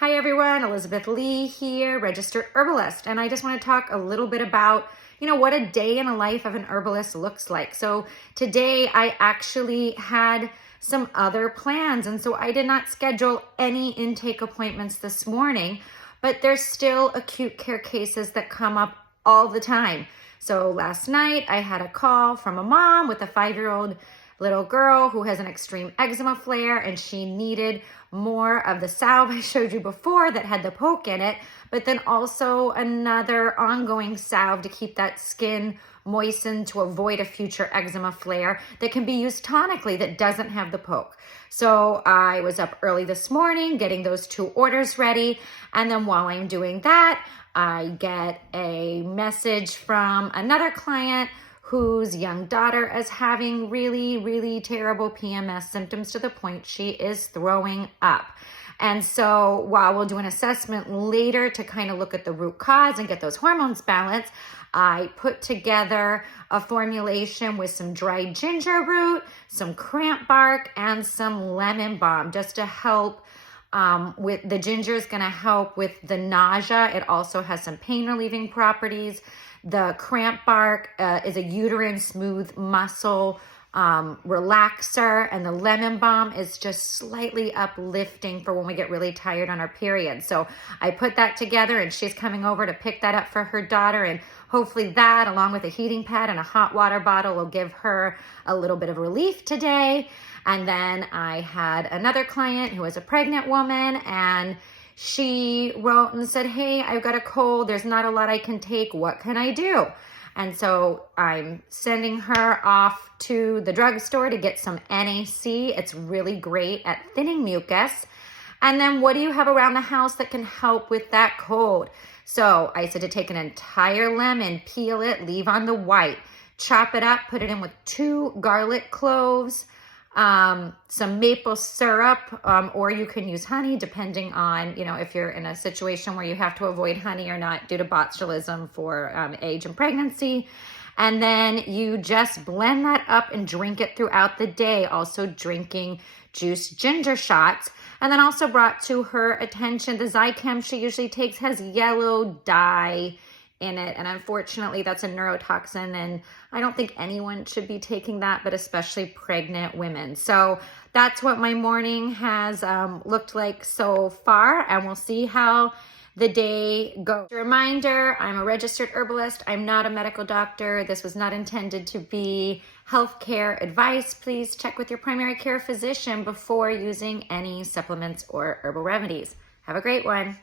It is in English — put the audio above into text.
Hi everyone, Elizabeth Lee here, registered herbalist. And I just want to talk a little bit about, what a day in the life of an herbalist looks like. So today I actually had some other plans. And so I did not schedule any intake appointments this morning, but there's still acute care cases that come up all the time. So last night I had a call from a mom with a 5-year-old little girl who has an extreme eczema flare, and she needed more of the salve I showed you before that had the poke in it, but then also another ongoing salve to keep that skin moistened to avoid a future eczema flare that can be used tonically that doesn't have the poke. So I was up early this morning getting those 2 orders ready, and then while I'm doing that, I get a message from another client whose young daughter is having really terrible PMS symptoms to the point she is throwing up. And so while we'll do an assessment later to kind of look at the root cause and get those hormones balanced, I put together a formulation with some dried ginger root, some cramp bark, and some lemon balm just to help with the ginger is going to help with the nausea. It also has some pain relieving properties. The cramp bark is a uterine smooth muscle relaxer, and the lemon balm is just slightly uplifting for when we get really tired on our period. So I put that together, and she's coming over to pick that up for her daughter, and hopefully that, along with a heating pad and a hot water bottle, will give her a little bit of relief today. And then I had another client who was a pregnant woman, and she wrote and said, "Hey, I've got a cold. There's not a lot I can take. What can I do?" And so I'm sending her off to the drugstore to get some NAC. It's really great at thinning mucus. And then what do you have around the house that can help with that cold? So I said to take an entire lemon, peel it, leave on the white, chop it up, put it in with 2 garlic cloves, some maple syrup, or you can use honey depending on, if you're in a situation where you have to avoid honey or not due to botulism for age and pregnancy. And then you just blend that up and drink it throughout the day, also drinking juice ginger shots. And then also brought to her attention, the Zicam she usually takes has yellow dye in it, and unfortunately that's a neurotoxin, and I don't think anyone should be taking that, but especially pregnant women. So that's what my morning has looked like so far, and we'll see how the day goes. A reminder, I'm a registered herbalist. I'm not a medical doctor. This was not intended to be healthcare advice. Please check with your primary care physician before using any supplements or herbal remedies. Have a great one.